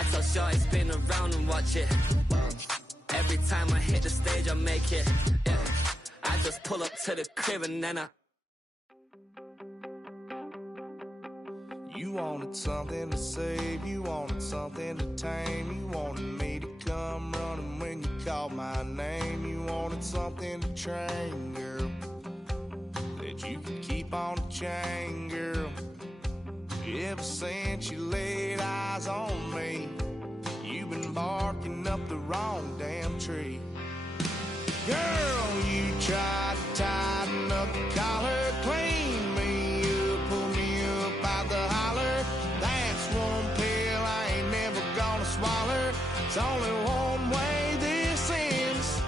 I tell Shorty spin around and watch it. Every time I hit the stage, I make it. Yeah. I just pull up to the crib and then You wanted something to save, you wanted something to tame. You wanted me to come running when you called my name. You wanted something to train, girl, that you could keep on the chain, girl. Ever since you laid eyes on me, you've been barking up the wrong damn tree. Girl, you tried to tighten up the collar, clean me up, pull me up out the holler. That's one pill I ain't never gonna swallow. It's only one way this ends.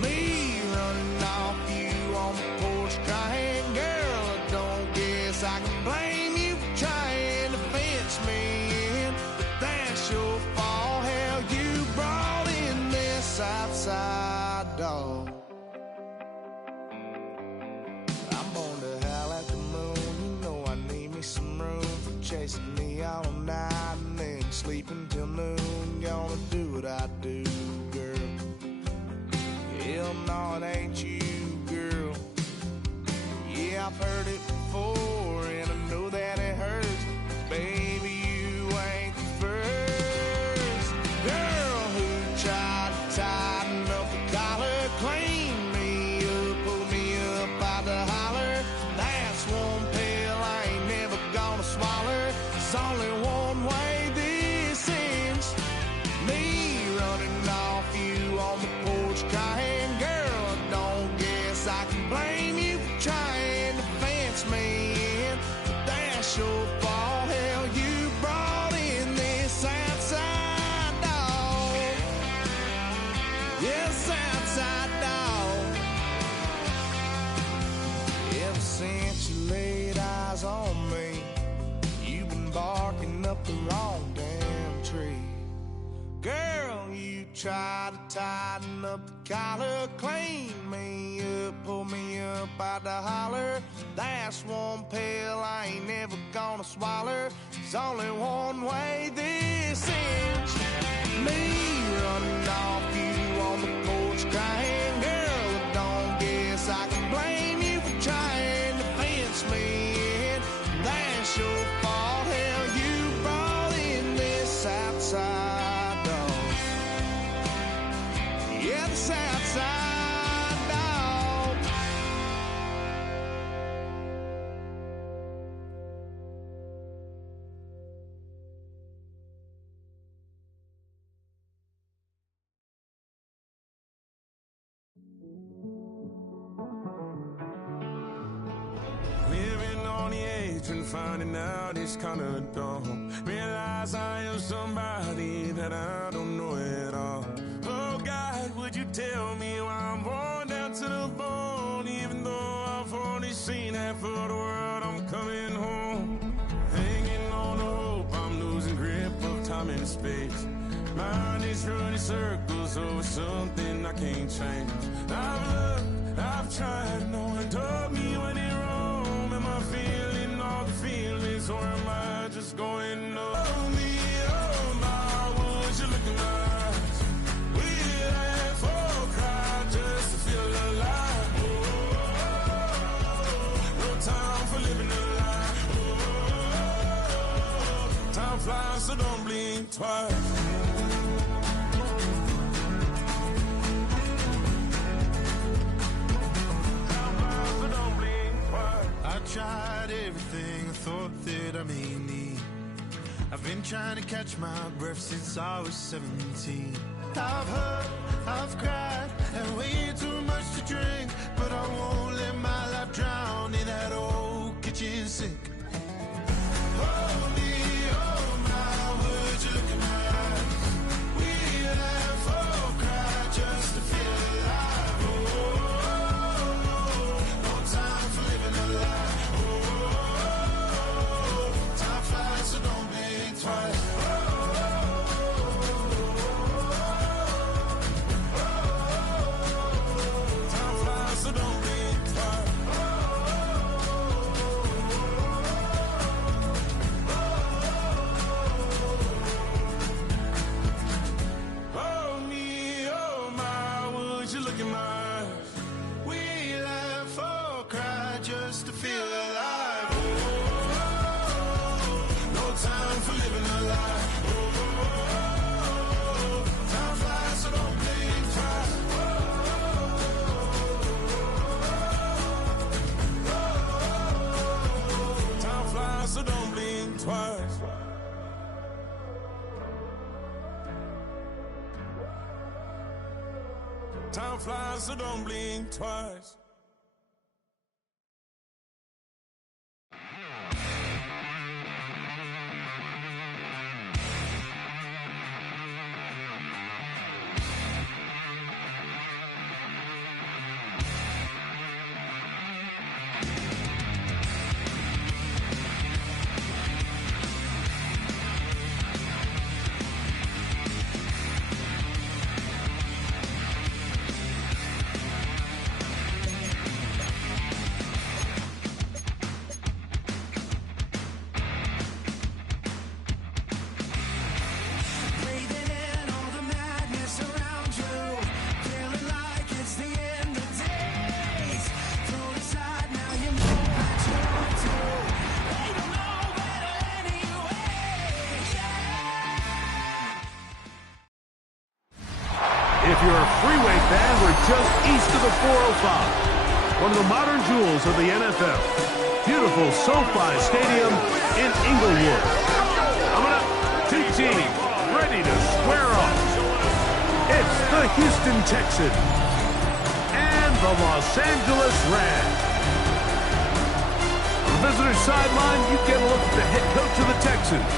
Me running off you on the porch crying. Girl, I don't guess I can blame you for trying to fence me in, but that's your fault. Hell, you brought in this outside dog. I'm born to howl at the moon. You know I need me some room for chasing me all night and then sleeping till noon. Gonna do what I do, girl. Hell no, it ain't you, girl. Yeah, I've heard it before and I know that it hurts. Baby, you ain't the first girl who tried to tighten up the collar, clean me up, pull me up out the holler. That's one pill I ain't never gonna swallow. There's only one way this ends. Me running off you on the porch crying. Girl, I don't guess I can blame you for trying to fence me in, but that's your fault. Hell, you brought in this outside dog. Yes, outside dog. Ever since you laid eyes on me, you've been barking up the wrong damn tree. Girl, you tried to tighten up the collar, clean me up, pull me up out the holler. That's one pill I ain't never gonna swallow. There's only one way this ends. Me running off you on the porch crying. Girl, I don't guess I can blame you for trying to fence me in. That's your fault. Hell, you brought in this outside dog. Yeah, this outside dog. Living on the edge and finding out it's kinda dumb. Realize I am somebody that I don't know at all. Oh God, would you tell me why I'm worn down to the bone? Even though I've only seen half of the world, I'm coming home. Hanging on the hope, I'm losing grip of time and space. Mind is running circles over something I can't change. I've looked, I've tried, no one told me when it wrong. Am I feeling all the feelings, or am I just going oh me, oh my, would you look in my eyes? We laugh or cry just to feel alive. Oh, no time for living a lie. Oh, time flies, so don't blink twice. I tried everything I thought that I may need. I've been trying to catch my breath since I was 17. I've hurt, I've cried, and way too much to drink, but I won't let my life drown in that old kitchen sink. Oh me, oh my, would you look in my eyes? We laugh or cry just to feel alive. Oh, no time for living a lie. Time flies, so don't blink twice. Time flies, so don't blink twice. Time flies, so don't blink twice. If you're a freeway fan, we're just east of the 405. One of the modern jewels of the NFL. Beautiful SoFi Stadium in Inglewood. Coming up, two teams ready to square off. It's the Houston Texans and the Los Angeles Rams. On the visitor sideline, you get a look at the head coach of the Texans.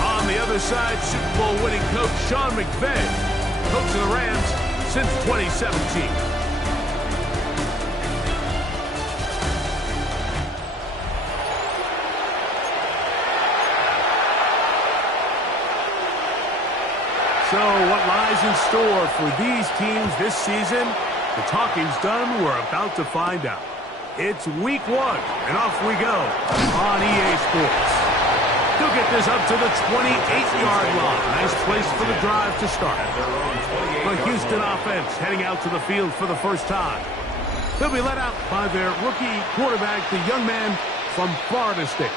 On the other side, Super Bowl winning coach Sean McVay. Coach of the Rams since 2017. So what lies in store for these teams this season? The talking's done. We're about to find out. It's week 1, and off we go on EA Sports. He'll get this up to the 28-yard line. Nice place for the drive to start. The Houston offense heading out to the field for the first time. They'll be led out by their rookie quarterback, the young man from Florida State.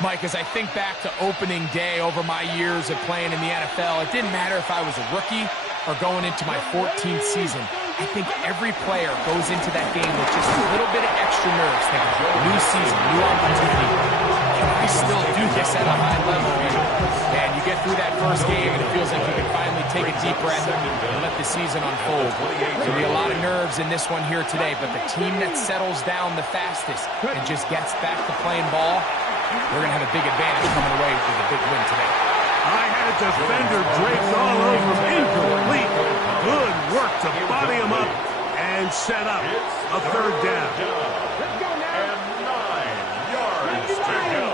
Mike, as I think back to opening day over my years of playing in the NFL, it didn't matter if I was a rookie or going into my 14th season. I think every player goes into that game with just a little bit of extra nerves. New season, new opportunity. Can I still do this at a high level? And you get through that first game, and it feels like you can finally take a deep breath and let the season unfold. There'll be a lot of nerves in this one here today, but the team that settles down the fastest and just gets back to playing ball, they're going to have a big advantage coming away with a big win today. I had a defender draped all over him. Incomplete. Good work to body him up and set up a third down. And 9 yards to go.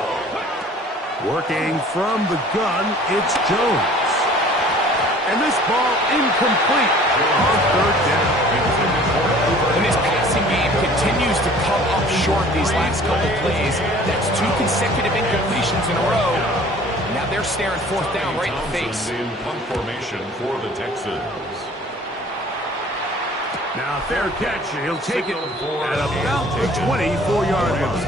Working from the gun, it's Jones. And this ball incomplete on third down. And this passing game continues to come up short these last couple plays. That's 2 consecutive incompletions in a row. Now they're staring fourth down right in the face. In punt formation for the Texans. Now fair catch, and he'll take it at about the 24-yard line.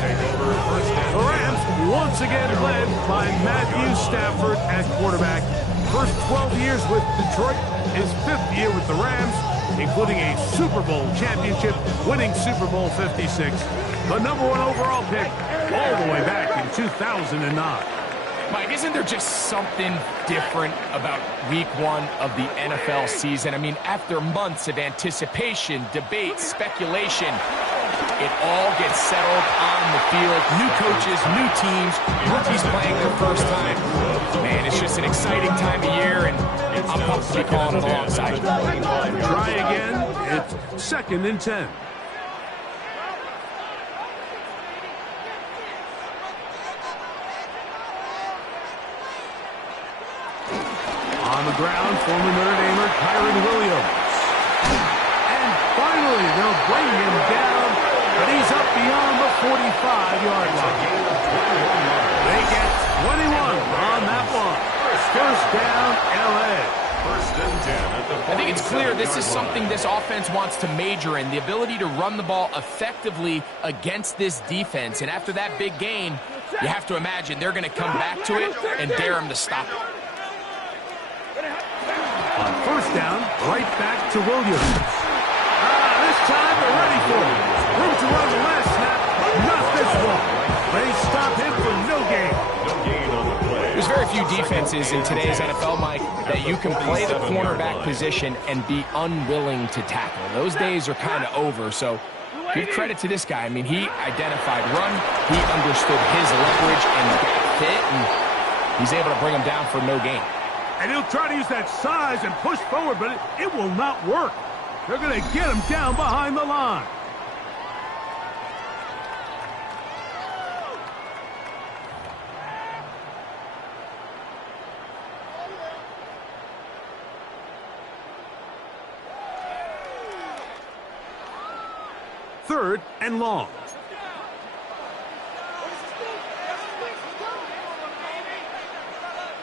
The Rams once again led by Matthew Stafford at quarterback. First 12 years with Detroit, his 5th year with the Rams, including a Super Bowl championship, winning Super Bowl 56. The #1 overall pick all the way back in 2009. Mike, isn't there just something different about week 1 of the NFL season? I mean, after months of anticipation, debate, speculation, it all gets settled on the field. New coaches, new teams, rookies playing for the first time. Man, it's just an exciting time of year, and I'm pumped to be calling it alongside you. Try again. It's 2nd and 10. On the ground, former Notre Damer Kyron Williams. And finally, they'll bring him down, but he's up beyond the 45-yard line. They get 21 on that one. First down, L.A. First and 10 at the 47. I think it's clear this is something this offense wants to major in, the ability to run the ball effectively against this defense. And after that big gain, you have to imagine they're going to come back to it and dare him to stop it. On first down, right back to Williams. This time they're ready for him. Room to run the last snap, not this one. They stop him for no gain. No gain on the play. There's very few defenses in today's NFL, Mike, that you can play the cornerback position and be unwilling to tackle. Those days are kind of over, so give credit to this guy. I mean, he identified run, he understood his leverage and got fit, and he's able to bring him down for no gain. And he'll try to use that size and push forward, but it will not work. They're going to get him down behind the line. Third and long.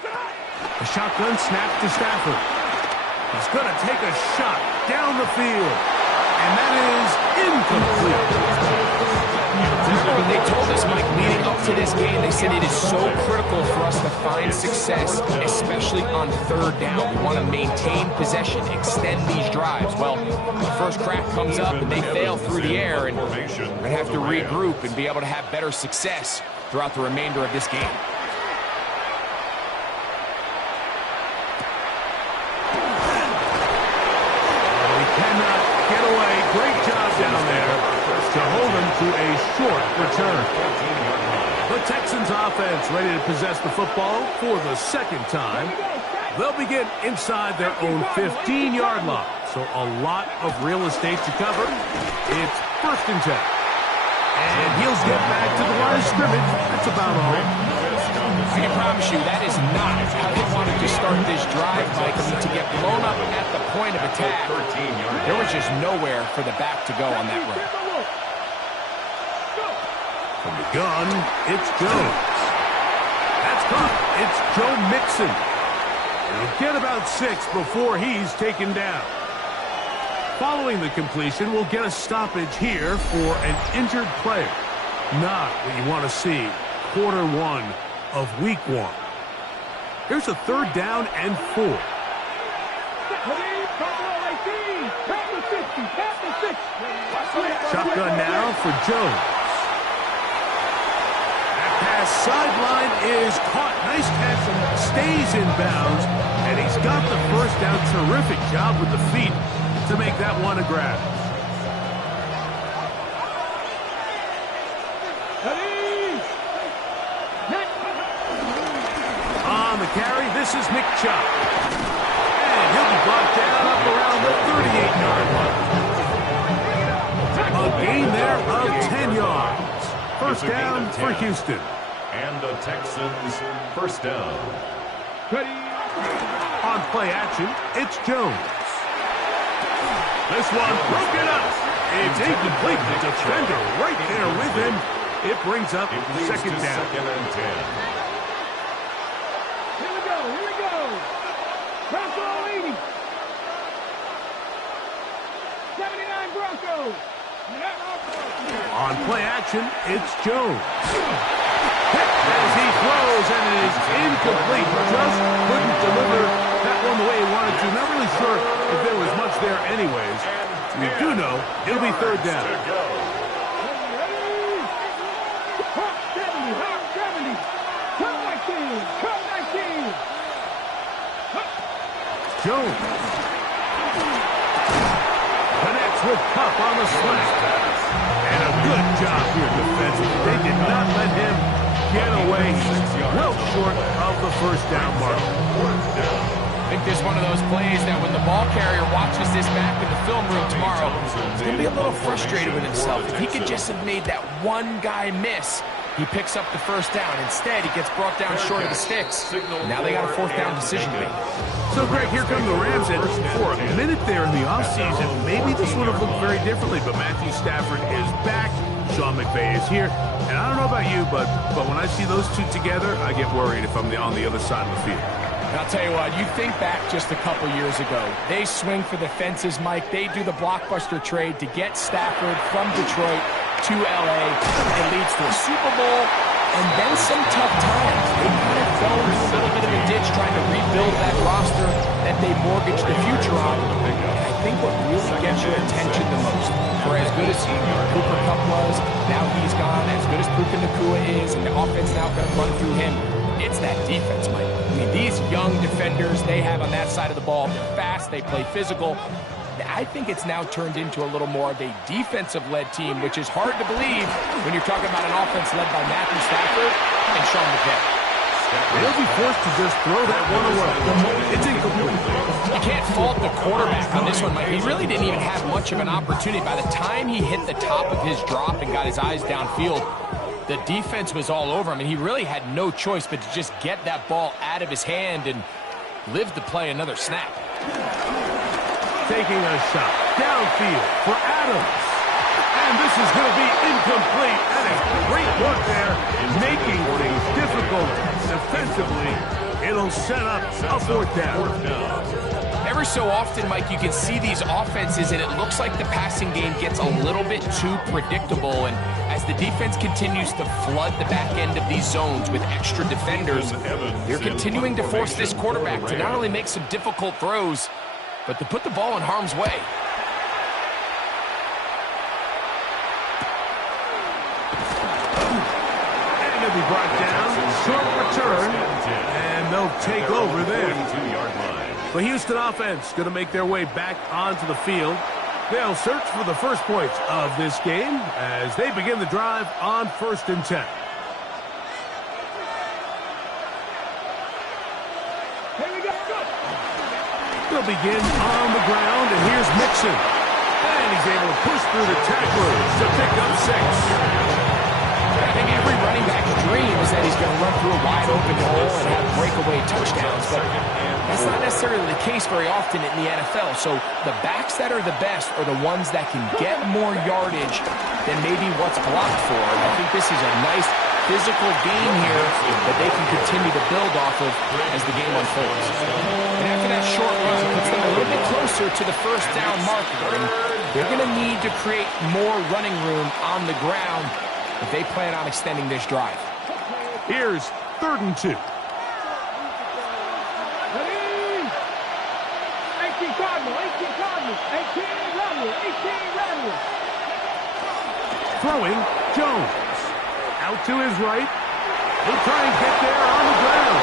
The shotgun snap to Stafford. He's going to take a shot down the field. And that is incomplete. They told us, Mike, leading up to this game, they said it is so critical for us to find success, especially on third down. We want to maintain possession, extend these drives. Well, the first crack comes up and they fail through the air, and we're going to have to regroup and be able to have better success throughout the remainder of this game. Great job down there to hold him to a short return. The Texans offense ready to possess the football for the second time. They'll begin inside their own 15-yard line. So a lot of real estate to cover. It's 1st and 10. And he'll get back to the line of scrimmage. That's about all. I can promise you that is not how they wanted to start this drive, Mike. I mean, to get blown up at the point of attack, there was just nowhere for the back to go on that run. From the gun, it's Jones. That's caught. It's Joe Mixon. He'll get about 6 before he's taken down. Following the completion, we'll get a stoppage here for an injured player. Not what you want to see. Quarter 1 of week 1. Here's a 3rd down and 4. Shotgun now for Jones. That pass sideline is caught. Nice catch. Stays in bounds. And he's got the 1st down. Terrific job with the feet to make that one a grab. On the carry, this is Nick Chubb. And he'll be brought down up around the 38-yard line. A gain there of 10 yards. 1st down for Houston. And the Texans 1st down. On play action, it's Jones. This one broken up. It's incomplete. The defender right there with him. It brings up 2nd down. 2nd and 10. On play action, it's Jones. As he throws, and it is incomplete. Just couldn't deliver that one the way he wanted to. Not really sure if there was much there anyways. We do know it'll be 3rd down. Jones connects with Kupp on the slant. And a good job here defensively. They did not let him get away. He's well short of the 1st down mark. I think this is one of those plays that when the ball carrier watches this back in the film room tomorrow, he's going to be a little frustrated with himself. If he could just have made that one guy miss, he picks up the 1st down. Instead, he gets brought down short of the sticks. Now they got a 4th down decision to make. So, Greg, here come the Rams. And for a minute there in the offseason, maybe this would have looked very differently. But Matthew Stafford is back. Sean McVay is here. And I don't know about you, but when I see those two together, I get worried if I'm on the other side of the field. And I'll tell you what, you think back just a couple years ago. They swing for the fences, Mike. They do the blockbuster trade to get Stafford from Detroit to L.A. It leads to a Super Bowl and then some tough times. They kind of fell into a little bit of a ditch trying to rebuild that roster that they mortgaged the future on. And I think what really gets your attention the most, for as good as Cooper Kupp was, now he's gone, as good as Puka Nacua is, and the offense now going to run through him, It's that defense, Mike. I mean, these young defenders they have on that side of the ball, they're fast, they play physical. I think it's now turned into a little more of a defensive-led team, which is hard to believe when you're talking about an offense led by Matthew Stafford and Sean McVay. They'll be forced to just throw that one away. It's incomplete. You can't fault the quarterback on this one, Mike. He really didn't even have much of an opportunity. By the time he hit the top of his drop and got his eyes downfield, the defense was all over him, and he really had no choice but to just get that ball out of his hand and live to play another snap. Taking a shot downfield for Adams. And this is going to be incomplete. That is great work there, making things difficult defensively. It'll set up a fourth down. Every so often, Mike, you can see these offenses, and it looks like the passing game gets a little bit too predictable. And as the defense continues to flood the back end of these zones with extra defenders, they're continuing to force this quarterback to not only make some difficult throws, but to put the ball in harm's way. And it'll be brought down, short return, and they'll take over there. The Houston offense going to make their way back onto the field. They'll search for the first points of this game as they begin the drive on 1st and 10. They'll begin on the ground, and here's Mixon. And he's able to push through the tacklers to pick up 6. I think every running back's dream is that he's going to run through a wide open hole and have breakaway touchdowns, but that's not necessarily the case very often in the NFL. So the backs that are the best are the ones that can get more yardage than maybe what's blocked for. And I think this is a nice physical game here that they can continue to build off of as the game unfolds. And after that short run, it puts them a little bit closer to the first down marker. And they're going to need to create more running room on the ground if they plan on extending this drive. Here's 3rd and 2. Throwing, Jones. Out to his right. He'll try and get there on the ground.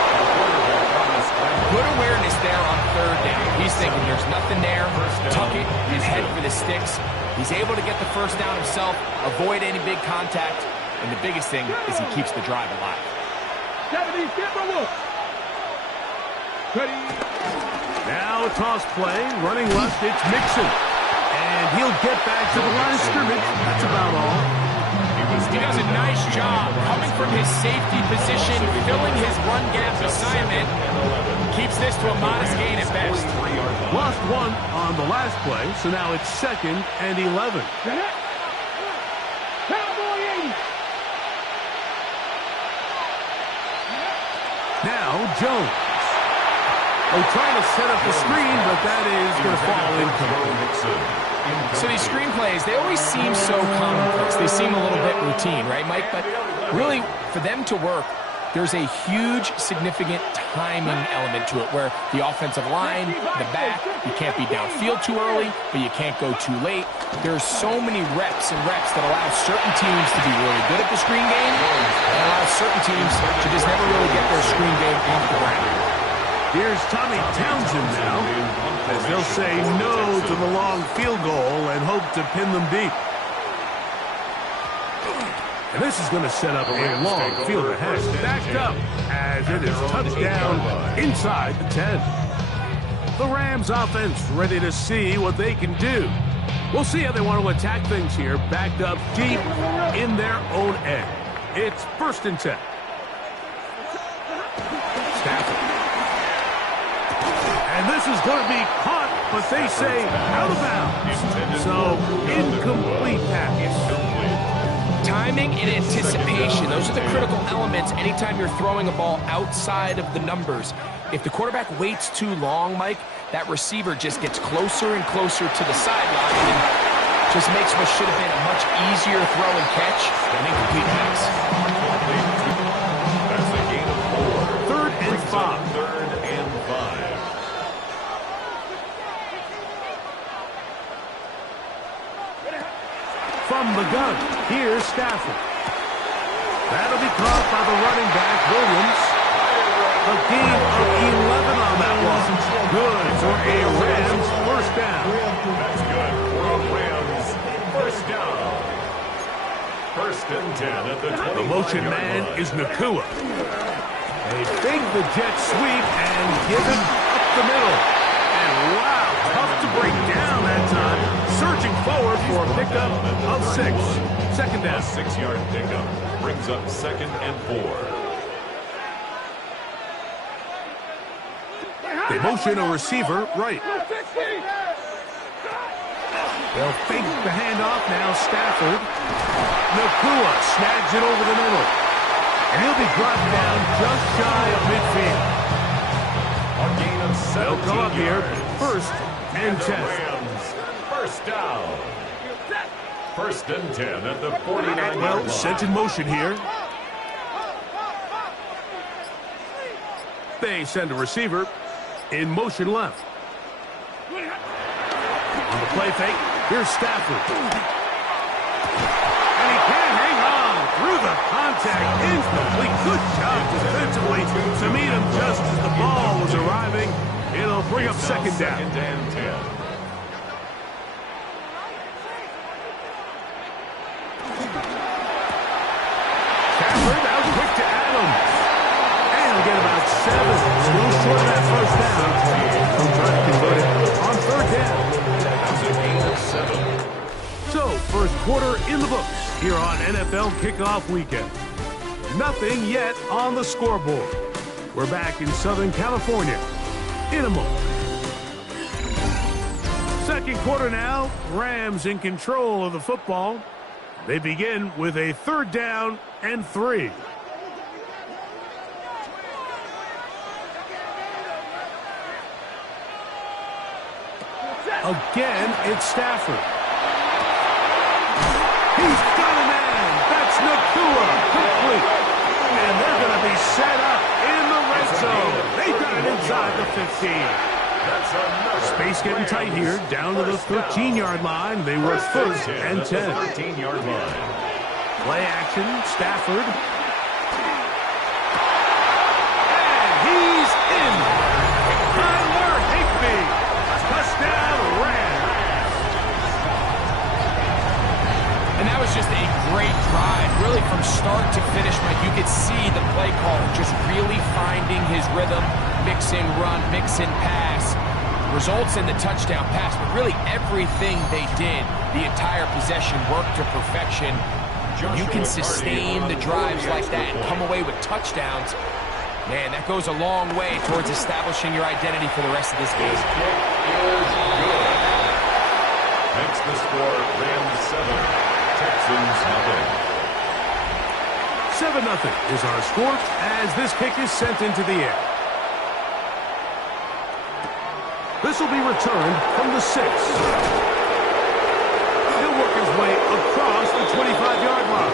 Good awareness there on 3rd down. He's thinking there's nothing there. Tuck it and head for the sticks. He's able to get the first down himself, avoid any big contact, and the biggest thing is he keeps the drive alive. Now a toss play, running left, it's Mixon. And he'll get back to the line of scrimmage. That's about all. He does a nice job coming from his safety position, filling his run gap assignment. Keeps this to a modest gain at best. Lost 1 on the last play, so now it's 2nd and 11. Now Jones. They're trying to set up the screen, but that is going to fall incomplete. So these screen plays, they always seem so commonplace. They seem a little bit routine, right, Mike? But really, for them to work, there's a huge, significant timing element to it where the offensive line, the back, you can't be downfield too early, but you can't go too late. There's so many reps and reps that allow certain teams to be really good at the screen game and allow certain teams to just never really get their screen game off the ground. Here's Tommy Townsend now, as they'll say no to the long field goal and hope to pin them deep. And this is going to set up a long field ahead. Backed up as it is touchdown inside the 10. The Rams offense ready to see what they can do. We'll see how they want to attack things here, backed up deep in their own end. It's 1st and 10. Stafford. And this is going to be caught, but they say out of bounds. So, incomplete pass. Timing and anticipation, those are the critical elements anytime you're throwing a ball outside of the numbers. If the quarterback waits too long, Mike, that receiver just gets closer and closer to the sideline and just makes what should have been a much easier throw and catch an incomplete pass. That's a gain of 4. 3rd and 5. 3rd and 5. From the gun, here's Stafford. That'll be caught by the running back, Williams. A gain of 11 on that one. Good for a Rams first down. That's good for a Rams first down. First and 10 at the 20. The motion man is Nakua. They fake the jet sweep and give it up the middle. And wow, tough to break down that time. Surging forward for a pickup of 6. Second down. A 6-yard pickup brings up 2nd and 4. They motion a receiver right. They'll fake the handoff now. Stafford. Nakua snags it over the middle. And he'll be brought down just shy of midfield. A gain of 17 They'll come up here. yards. First and 10. Rams first down. First and 10 at the 49-yard Well, line. sent in motion here. They send a receiver in motion left. On the play fake, here's Stafford. And he can't hang on through the contact. Incomplete. Good job defensively to meet him just as the ball was arriving. It'll bring up second down. Second and 10. Stafford out quick to Adams. And he'll get about 7. Still short of that first down. He'll try to convert it on third down. That's a gain of 7. So, first quarter in the books here on NFL Kickoff Weekend. Nothing yet on the scoreboard. We're back in Southern California in a moment. Second quarter now, Rams in control of the football. They begin with a third down and 3. Again, it's Stafford. He's got a man. That's Nakua. Complete. And they're going to be set up in the red zone. They got it inside the 15. Space getting tight here. Down to the 13-yard line. They work first and 10. 13-yard line. Play action. Stafford. And he's in. Tyler Higbee. Touchdown Rams. And that was just a great drive, really from start to finish, Mike. You could see the play caller just really finding his rhythm, mix in run, mix in pass. Results in the touchdown pass, but really everything they did, the entire possession worked to perfection. You can sustain the drives like that and come away with touchdowns. Man, that goes a long way towards establishing your identity for the rest of this game. Makes the score Rams 7, Texans 7-0 nothing. is our score as this kick is sent into the air. This will be returned from the 6. He'll work his way across the 25-yard line.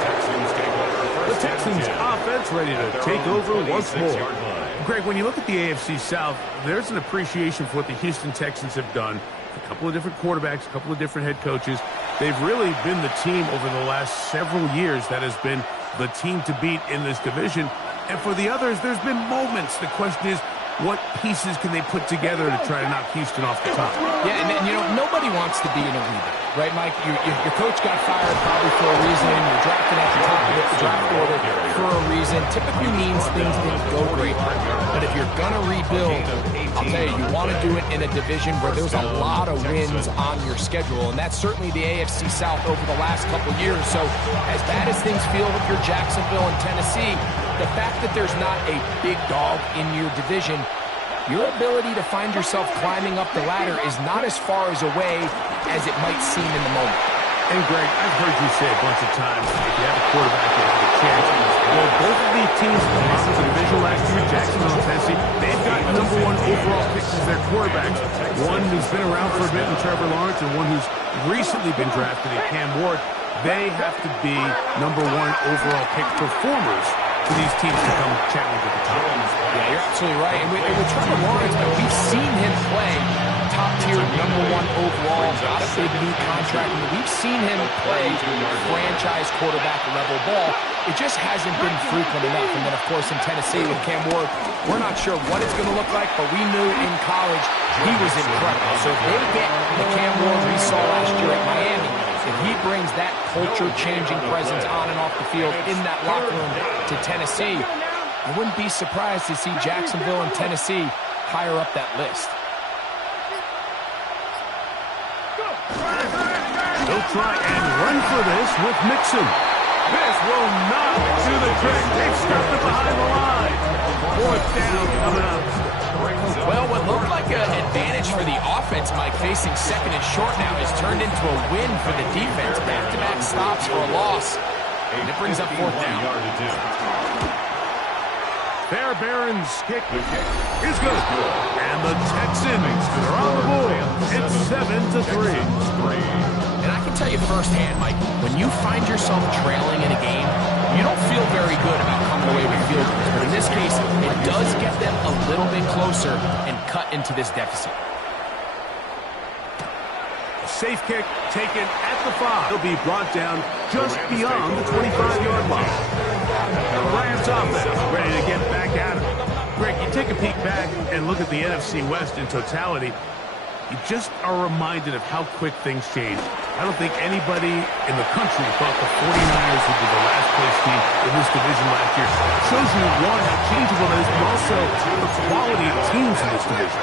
The Texans offense ready to take over once more. Greg, when you look at the AFC South, there's an appreciation for what the Houston Texans have done. A couple of different quarterbacks, a couple of different head coaches. They've really been the team over the last several years that has been the team to beat in this division. And for the others, there's been moments. The question is, what pieces can they put together to try to knock Houston off the top? Yeah, and you know, nobody wants to be in a rebuild, right, Mike? Your coach got fired probably for a reason. You're drafted at the top of the draft order for a reason. Typically means things didn't go great. But if you're going to rebuild, I'll tell you, you want to do it in a division where there's a lot of wins on your schedule. And that's certainly the AFC South over the last couple years. So as bad as things feel with your Jacksonville and Tennessee, the fact that there's not a big dog in your division, your ability to find yourself climbing up the ladder is not as far as away as it might seem in the moment. And Greg, I've heard you say a bunch of times, if you have a quarterback, you have a chance. Well, both of these teams in the division last year, Jacksonville and Tennessee, they've got #1 overall picks as their quarterbacks. One who's been around for a bit in Trevor Lawrence and one who's recently been drafted in Cam Ward. They have to be #1 overall pick performers for these teams to come challenge at the top. Yeah, you're absolutely right. And with Trevor Lawrence, we've seen him play top-tier #1 overall, got a big new contract. And we've seen him play franchise quarterback level ball. it just hasn't been frequent enough. And then, of course, in Tennessee with Cam Ward, we're not sure what it's going to look like, but we knew in college he was incredible. So if they get the Cam Ward we saw last year at Miami, if he brings that culture-changing presence on and off the field in that locker room to Tennessee, I wouldn't be surprised to see Jacksonville and Tennessee higher up that list. He'll try and run for this with Mixon. This will not do the trick. They've stuffed it behind the line. 4th down coming up. Well, what looked like an advantage for the offense, Mike, facing 2nd and short now, has turned into a win for the defense. Back-to-back stops for a loss. And it brings up 4th down. Fairbairn's kick is good. And the Texans are on the board. It's 7-3. And I can tell you firsthand, Mike, when you find yourself trailing in a game, you don't feel very good about coming away with field goals. But in this case, it does get them a little bit closer and cut into this deficit. A safe kick taken at the 5. He'll be brought down just beyond the 25-yard line. The Rams offense ready to get back at it. Greg, you take a peek back and look at the NFC West in totality. You just are reminded of how quick things change. I don't think anybody in the country thought the 49ers would be the last place team in this division last year. It shows you, one, how changeable it is, but also the quality of teams in this division.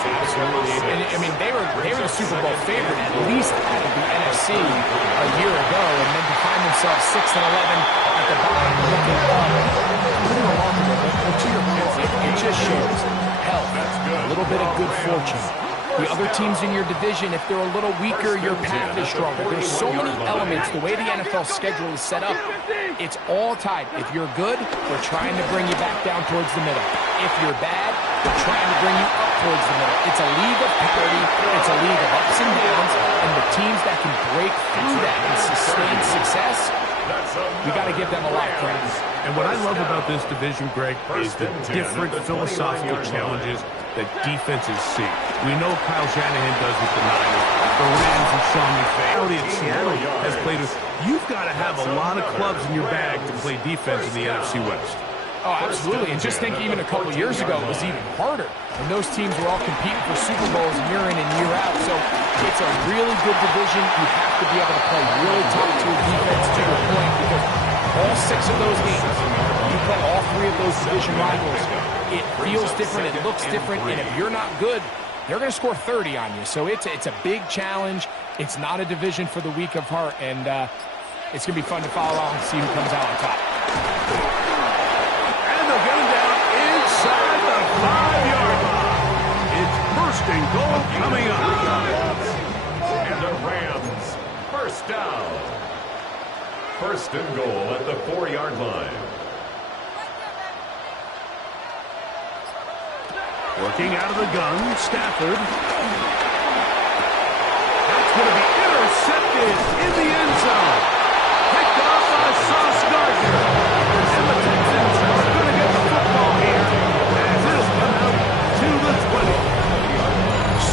Absolutely. And, I mean, they were the Super Bowl favorite, at least out of the NFC a year ago, and then to find themselves 6-11 at the bottom, looking up. Pretty remarkable. But to your point, it just shows health, a little bit of good fortune. The other teams in your division, if they're a little weaker, your path is stronger. There's so many elements. The way the NFL schedule is set up, it's all tied. If you're good, we're trying to bring you back down towards the middle. If you're bad, we're trying to bring you up towards the middle. It's a league of parity. It's a league of ups and downs. And the teams that can break through that and sustain success, we got to give them a lot of credit. And what I love about this division, Greg, is the different philosophical challenges that defenses see. We know Kyle Shanahan does with the Niners, the Rams and Sean McVay. And Seattle has played with. You've got to have a lot of clubs in your bag to play defense in the NFC West. Oh, absolutely. And just think even a couple years ago, it was even harder. And those teams were all competing for Super Bowls year in and year out. So it's a really good division. You have to be able to play really top-tier defense, to your point, because all 6 of those games, you play all 3 of those division rivals, it feels different, it looks different, and if you're not good, they're going to score 30 on you. So it's a big challenge. It's not a division for the weak of heart, and it's going to be fun to follow along and see who comes out on top. And they'll get him down inside the 5-yard line. It's 1st and goal coming up. And the Rams, 1st down. 1st and goal at the 4-yard line. Working out of the gun, Stafford. That's going to be intercepted in the end zone. Picked off by Sauce Gardner. And the Texans are going to get the football here as it'll come out to the 20.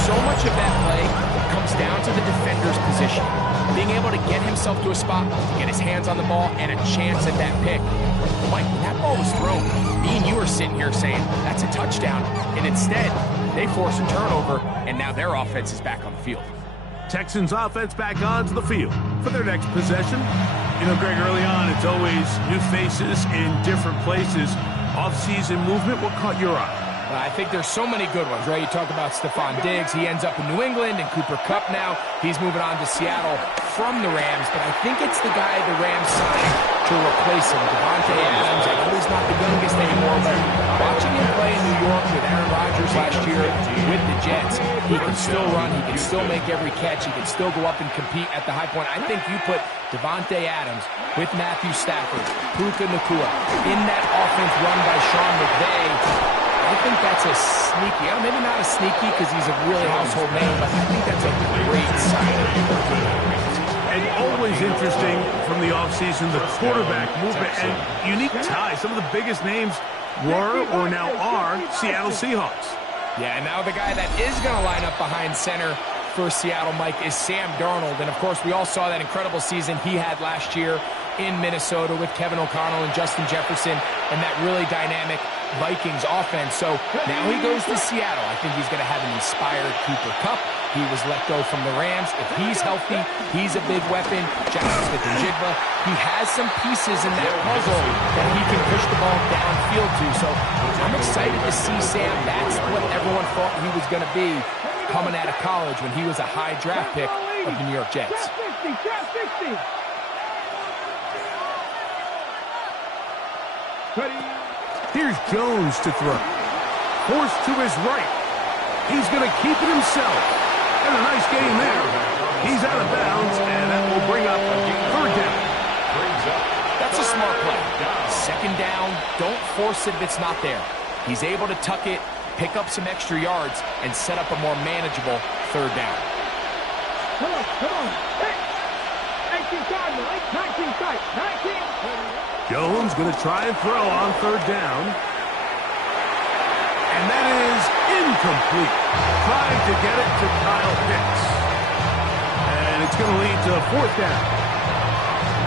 So much of that play comes down to the defender's position. Being able to get himself to a spot, get his hands on the ball, and a chance at that pick. Mike, when that ball was thrown, me and you were sitting here saying, that's a touchdown. And instead, they force a turnover, and now their offense is back on the field. Texans offense back onto the field for their next possession. You know, Greg, early on, it's always new faces in different places. Off-season movement, what caught your eye? I think there's so many good ones, right? You talk about Stephon Diggs. He ends up in New England, and Cooper Kupp now. He's moving on to Seattle from the Rams, but I think it's the guy the Rams signed to replace him, Davante Adams. I know he's not the youngest anymore, but watching him play in New York with Aaron Rodgers last year with the Jets, he can still run, he can still make every catch, he can still go up and compete at the high point. I think you put Davante Adams with Matthew Stafford, Puka Nacua, in that offense run by Sean McVay. I think that's a sneaky, maybe not a sneaky because he's a really household name, but I think that's a great sign. And always interesting from the offseason, the quarterback movement and unique ties. Some of the biggest names were or now are Seattle Seahawks. Yeah, and now the guy that is going to line up behind center for Seattle, Mike, is Sam Darnold. And, of course, we all saw that incredible season he had last year in Minnesota with Kevin O'Connell and Justin Jefferson and that really dynamic Vikings offense. So now he goes to Seattle. I think he's going to have an inspired Cooper Kupp. He was let go from the Rams. If he's healthy, he's a big weapon. Jackson Smith-Njigba, he has some pieces in that puzzle that he can push the ball downfield to. So I'm excited to see Sam. That's what everyone thought he was going to be coming out of college when he was a high draft pick of the New York Jets. Here's Jones to throw. Forced to his right. He's going to keep it himself. And a nice game there. He's out of bounds, and that will bring up third down. That's a smart play. Second down, don't force it if it's not there. He's able to tuck it, pick up some extra yards, and set up a more manageable third down. Come on. Hey, 19 side, 19 side, 19. Jones going to try and throw on third down. And that is incomplete. Trying to get it to Kyle Pitts. And it's going to lead to a fourth down.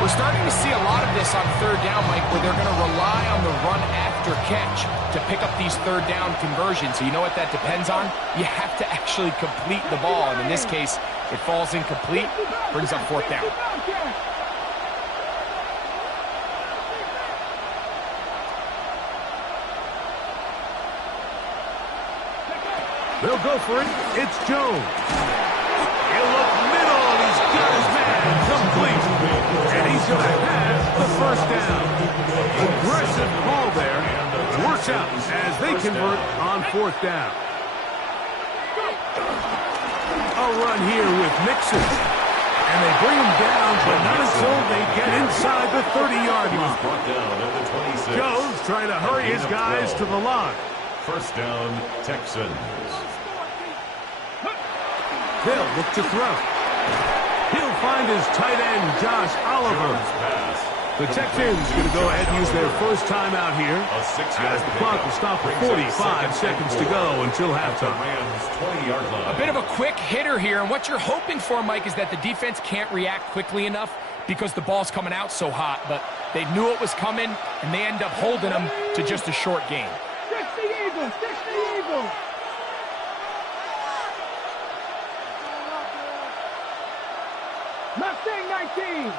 We're starting to see a lot of this on third down, Mike, where they're going to rely on the run after catch to pick up these third down conversions. So you know what that depends on? You have to actually complete the ball. And in this case, it falls incomplete, brings up fourth down. They'll go for it. It's Jones. He'll look middle, and he's got his man complete. And he's going to have the first down. Aggressive ball there. Works out as they convert on fourth down. A run here with Mixon. And they bring him down, but not until they get inside the 30-yard line. Jones trying to hurry his guys to the line. First down, Texans. They'll look to throw. He'll find his tight end, Josh Oliver. The Texans going to go ahead and use their first timeout here as the clock will stop for 45 seconds to go until halftime. A bit of a quick hitter here, and what you're hoping for, Mike, is that the defense can't react quickly enough because the ball's coming out so hot, but they knew it was coming, and they end up holding them to just a short game. 60 Eagles. Mustang 19.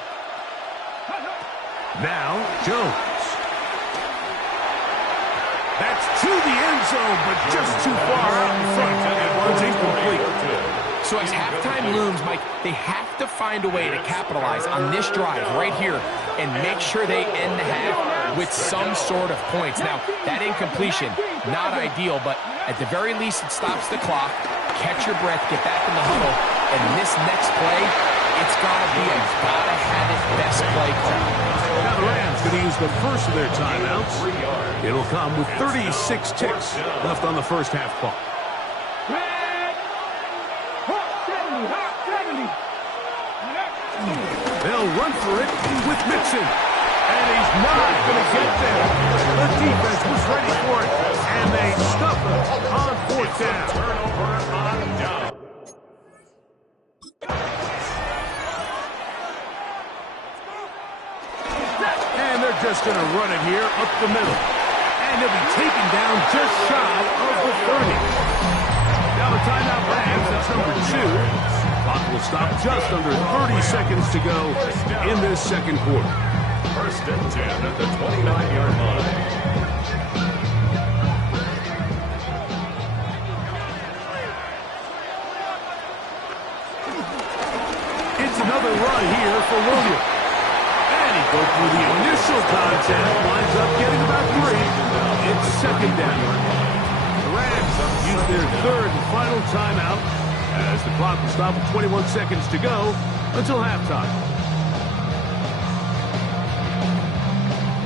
Now, Jones. That's to the end zone, but just too far out in front, and it was incomplete. So as halftime looms, Mike, they have to find a way to capitalize on this drive right here and make sure they end the half with some sort of points. Now, that incompletion, not ideal, but at the very least, it stops the clock. Catch your breath, get back in the huddle, and this next play, it's got to be a gotta-have-it best play call. Now the Rams going to use the first of their timeouts. It'll come with 36 ticks left on the first half clock. They'll run for it with Mixon. And he's not going to get there. The defense was ready for it, and they stuff it on fourth down. Turnover on down. And they're just going to run it here up the middle. And they'll be taken down just shy of the 30. Now the timeout Rams, that's number 2. Clock will stop just under 30 seconds to go in this second quarter. First and 10 at the 29-yard line. It's another run here for Williams. And he goes through the initial contact, winds up getting about 3. It's second down. The Rams use their third and final timeout as the clock will stop with 21 seconds to go until halftime.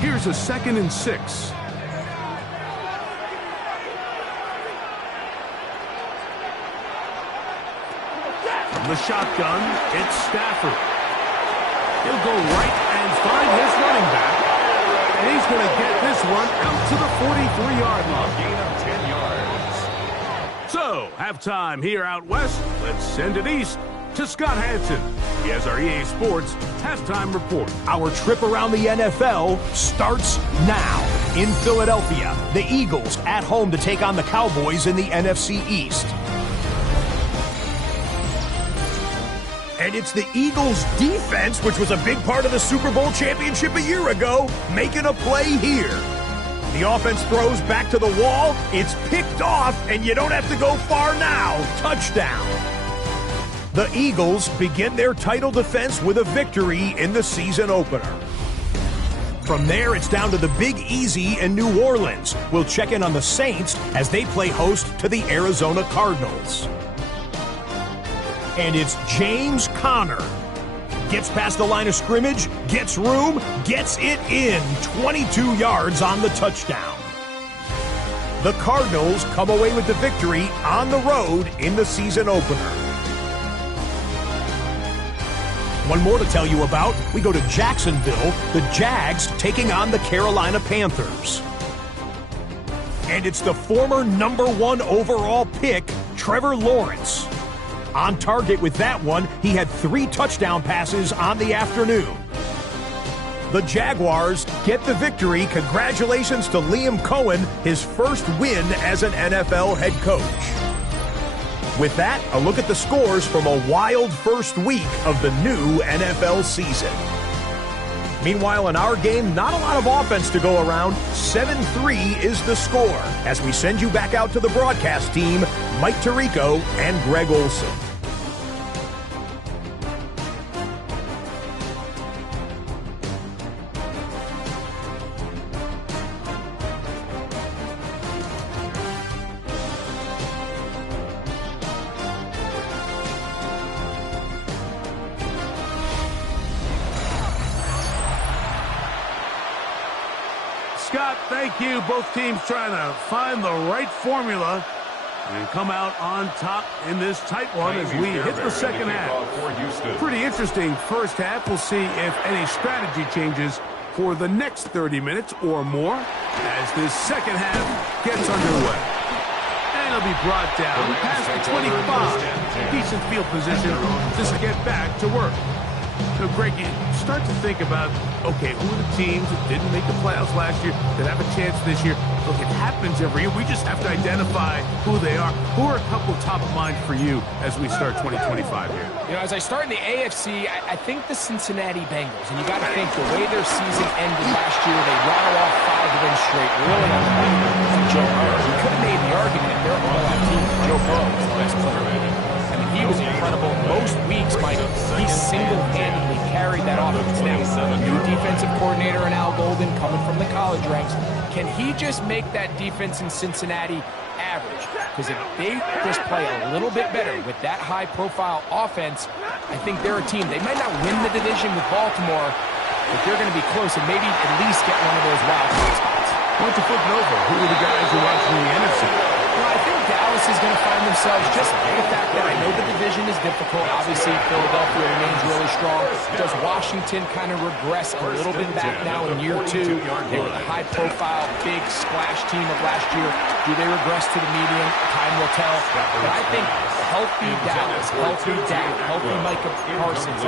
Here's a 2nd and 6. From the shotgun, it's Stafford. He'll go right and find his running back. And he's going to get this one out to the 43-yard line. Gain of 10 yards. So, halftime here out west. Let's send it east to Scott Hansen. He has our EA Sports halftime report. Our trip around the NFL starts now. In Philadelphia, the Eagles at home to take on the Cowboys in the NFC East. And it's the Eagles' defense, which was a big part of the Super Bowl championship a year ago, making a play here. The offense throws back to the wall, it's picked off, and you don't have to go far now. Touchdown. The Eagles begin their title defense with a victory in the season opener. From there, it's down to the Big Easy in New Orleans. We'll check in on the Saints as they play host to the Arizona Cardinals. And it's James Conner. Gets past the line of scrimmage, gets room, gets it in. 22 yards on the touchdown. The Cardinals come away with the victory on the road in the season opener. One more to tell you about. We go to Jacksonville, the Jags taking on the Carolina Panthers. And it's the former #1 overall pick, Trevor Lawrence. On target with that one, he had 3 touchdown passes on the afternoon. The Jaguars get the victory. Congratulations to Liam Cohen, his first win as an NFL head coach. With that, a look at the scores from a wild first week of the new NFL season. Meanwhile, in our game, not a lot of offense to go around. 7-3 is the score. As we send you back out to the broadcast team, Mike Tirico and Greg Olson. Scott, thank you. Both teams trying to find the right formula and come out on top in this tight one as we hit the second half. Pretty interesting first half. We'll see if any strategy changes for the next 30 minutes or more as this second half gets underway. And it'll be brought down past the 25. Decent field position just to get back to work. So, Greg, you start to think about, okay, who are the teams that didn't make the playoffs last year that have a chance this year? Look, it happens every year. We just have to identify who they are. Who are a couple top of mind for you as we start 2025 here? You know, as I start in the AFC, I think the Cincinnati Bengals. And you got to think the way their season ended last year, they rattled off 5 wins straight, really on the back of Joe Burrow. You could have made the argument they're all-out team. Joe Burrow was the best player. I mean, he was incredible. Most weeks, Mike, he single-handedly carried that offense. Now, new defensive coordinator in Al Golden coming from the college ranks. Can he just make that defense in Cincinnati average? Because if they just play a little bit better with that high-profile offense, I think they're a team. They might not win the division with Baltimore, but they're going to be close and maybe at least get one of those wild card spots. Why don't you flip it over? Who are the guys you're watching in the NFC? Well, I think Dallas is going to find themselves just the fact that I know the division is difficult. Obviously, Philadelphia remains really strong. Does Washington kind of regress a little bit back now in year 2? They were the high-profile, big splash team of last year. Do they regress to the median? Time will tell. But I think healthy Dallas, healthy Dak, healthy Micah Parsons,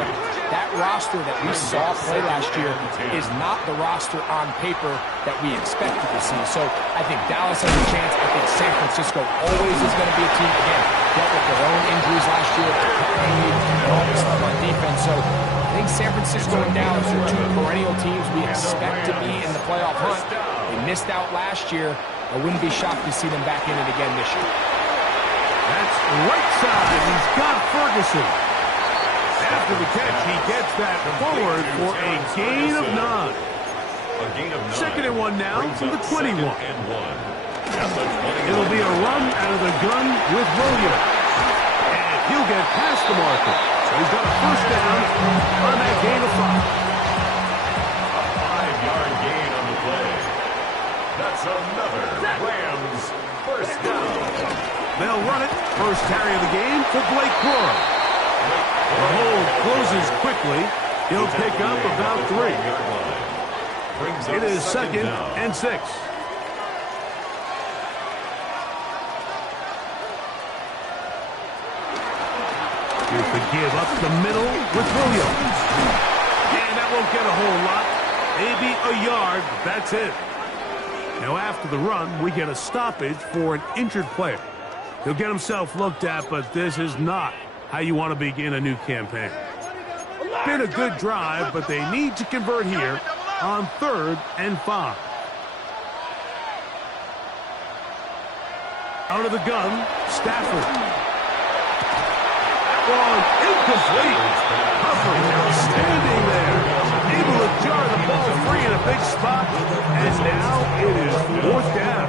that roster that we saw play last year is not the roster on paper that we expected to see. So I think Dallas has a chance. I think San Francisco always is going to be a team, again, dealt with their own injuries last year, and all this stuff on defense. So I think San Francisco and Dallas are 2 perennial teams we expect to be in the playoff hunt. They missed out last year. I wouldn't be shocked to see them back in it again this year. That's right side. He's got Ferguson. After the catch, he gets that forward for a gain of 9. Second and 1 now from the 21. It'll be a run out of the gun with Williams. And he'll get past the marker. So he's got a first down on that gain of 5. A 5-yard gain on the play. That's another Rams first down. They'll run it. First carry of the game for Blake Corum. The hold closes quickly. He'll pick up about 3. It is second and 6. Here's the give up the middle with Williams. And that won't get a whole lot. Maybe a yard, but that's it. Now after the run, we get a stoppage for an injured player. He'll get himself looked at, but this is not how you want to begin a new campaign. Been a good drive, but they need to convert here on 3rd and 5. Out of the gun, Stafford. One incomplete. Coverage standing there. Able to jar the ball free in a big spot. And now it is 4th down.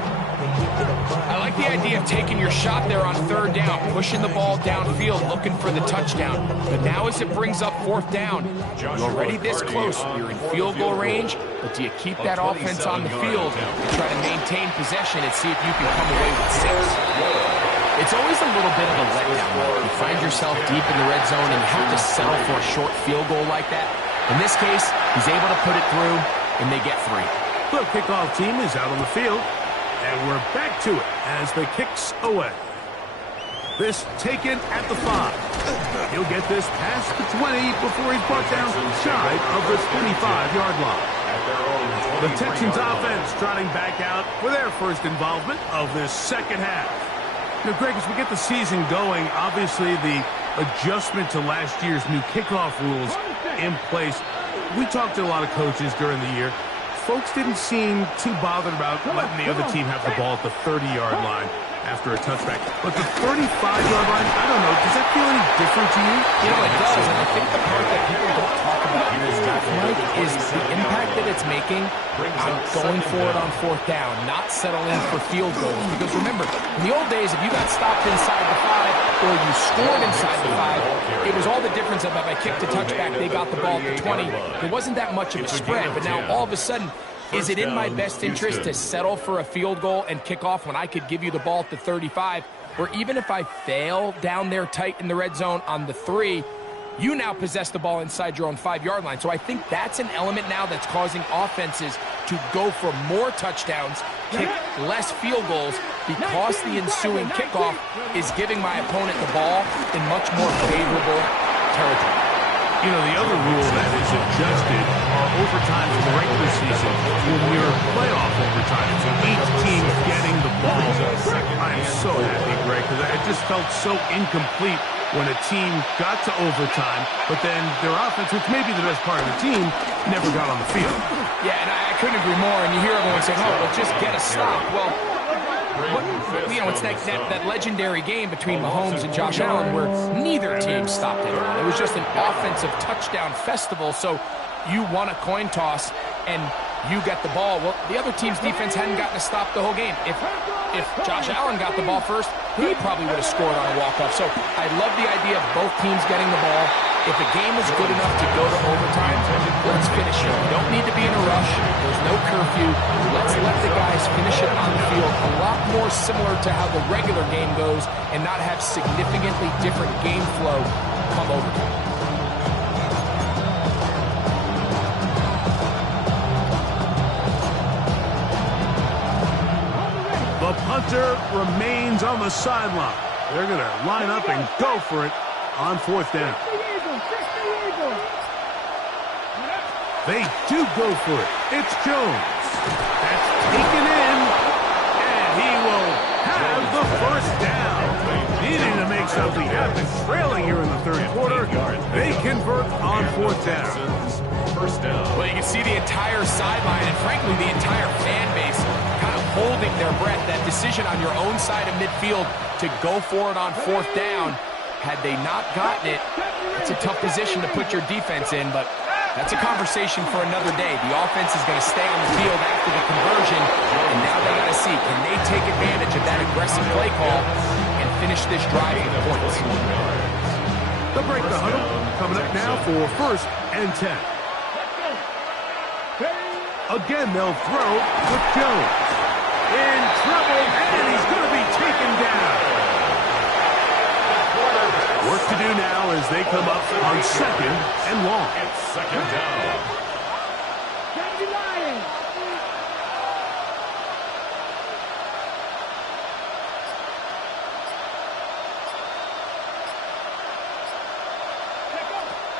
I like the idea of taking your shot there on 3rd down, pushing the ball downfield, looking for the touchdown. But now as it brings up 4th down, you're already this close. You're in field goal range, but do you keep that offense on the field and try to maintain possession and see if you can come away with 6? It's always a little bit of a letdown. You find yourself deep in the red zone and you have to settle for a short field goal like that. In this case, he's able to put it through, and they get 3. The kickoff team is out on the field. And we're back to it as the kick's away. This taken at the 5. He'll get this past the 20 before he's brought down shy of the 25-yard line. The Texans offense trotting back out for their first involvement of this second half. Now, Greg, as we get the season going, obviously the adjustment to last year's new kickoff rules in place. We talked to a lot of coaches during the year. Folks didn't seem too bothered about letting the other team have the ball at the 30-yard line after a touchback. But the 35-yard line, I don't know, does that feel any different to you? You know, it does, and I think the part that people don't talk about in this draft, Mike, is the impact that it's making on going for it on 4th down, not settling for field goals. Because remember, in the old days, if you got stopped inside the 5 or you scored inside the 5, it was all the difference of if I kicked a touchback, they got the ball at the 20. There wasn't that much of a spread, but now all of a sudden, is it in my best interest to settle for a field goal and kick off when I could give you the ball at the 35? Or even if I fail down there tight in the red zone on the 3, you now possess the ball inside your own 5-yard line. So I think that's an element now that's causing offenses to go for more touchdowns, kick less field goals, because the ensuing kickoff is giving my opponent the ball in much more favorable territory. You know, the other rule that is adjusted are overtimes in the regular season when we're playoff overtime. So each team getting the ball. I'm so happy, Greg, because I just felt so incomplete when a team got to overtime, but then their offense, which may be the best part of the team, never got on the field. Yeah, and I couldn't agree more. And you hear everyone saying, oh, well, just get a stop. Well, you know, it's that legendary game between Mahomes and Josh Allen where neither team stopped anyone. It was just an offensive touchdown festival. So you won a coin toss and you got the ball. Well, the other team's defense hadn't gotten a stop the whole game. If Josh Allen got the ball first, he probably would have scored on a walk-off. So I love the idea of both teams getting the ball. If a game is good enough to go to overtime, let's finish it. We don't need to be in a rush. There's no curfew. Let's let the guys finish it on the field. A lot more similar to how the regular game goes and not have significantly different game flow come overtime. The punter remains on the sideline. They're going to line up and go for it on 4th down. They do go for it. It's Jones. That's taken in, and he will have the first down. Needing to make something happen. Trailing here in the 3rd quarter. They convert on 4th down. First down. Well, you can see the entire sideline and, frankly, the entire fan base kind of holding their breath. That decision on your own side of midfield to go for it on 4th down. Had they not gotten it, it's a tough position to put your defense in, but that's a conversation for another day. The offense is going to stay on the field after the conversion, and now they got to see, can they take advantage of that aggressive play call and finish this drive with points? They'll break the huddle. Coming up now for 1st and 10. Again, they'll throw with Jones. In trouble, and he's going to be taken down. Work to do now as they come up on 2nd and long. It's 2nd down.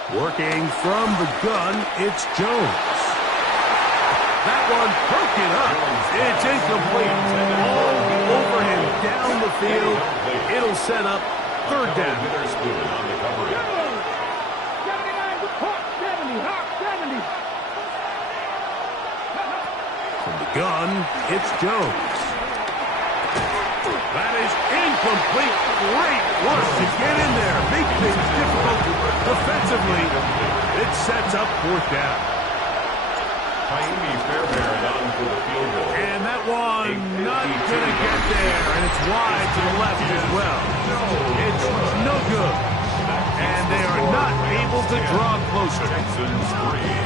Working from the gun, it's Jones. That one broken up. It's incomplete. All over him down the field. It'll set up third down. 70. From the gun, it's Jones. That is incomplete. Great work to get in there. Make things difficult defensively. It sets up fourth down. And that one not going to get there. And it's wide to the left as well. It's no good. And they are not able to draw closer.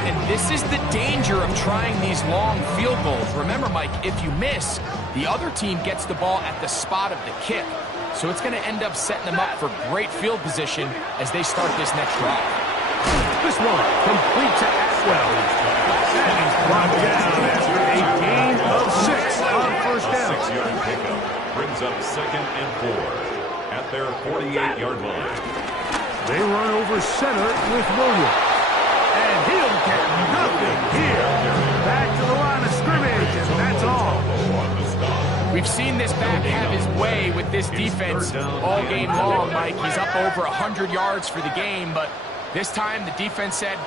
And this is the danger of trying these long field goals. Remember, Mike, if you miss, the other team gets the ball at the spot of the kick. So it's going to end up setting them up for great field position as they start this next drive. This one complete to Atwell. And he's brought down after a gain of 6 on first down. 6-yard pickup brings up 2nd and 4 at their 48-yard line. They run over center with Williams. And he'll get nothing here. Back to the line of scrimmage, and that's all. We've seen this back have his way with this defense all game long, Mike. He's up over 100 yards for the game, but this time the defense said,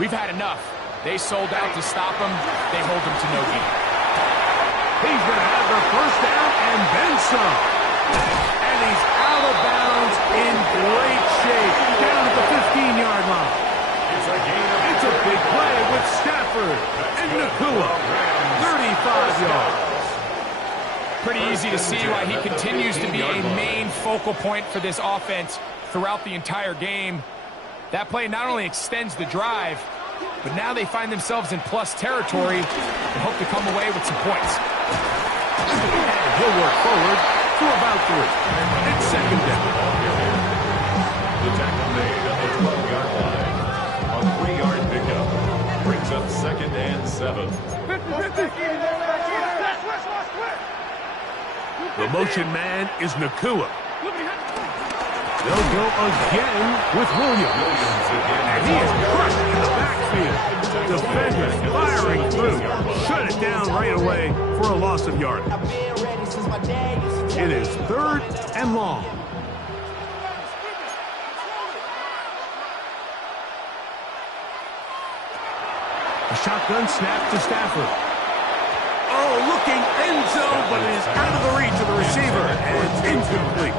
we've had enough. They sold out to stop him. They hold him to no gain. He's going to have the first down and then some. And he's out of bounds in great shape. Down at the 15-yard line. It's a big play with Stafford and Nakua. 35 yards. Pretty easy to see why he continues to be a main focal point for this offense throughout the entire game. That play not only extends the drive, but now they find themselves in plus territory and hope to come away with some points. And he'll work forward for about 3. It's second down. The tackle made at the 12-yard line. A 3-yard pickup brings up 2nd and 7. The motion man is Nakua. They'll go again with Williams. And he is crushed in the backfield. Defenders firing through. Shut it down right away for a loss of yardage. It is 3rd and long. A shotgun snap to Stafford. Oh, looking end zone, but it is out of the reach of the receiver, and it's incomplete.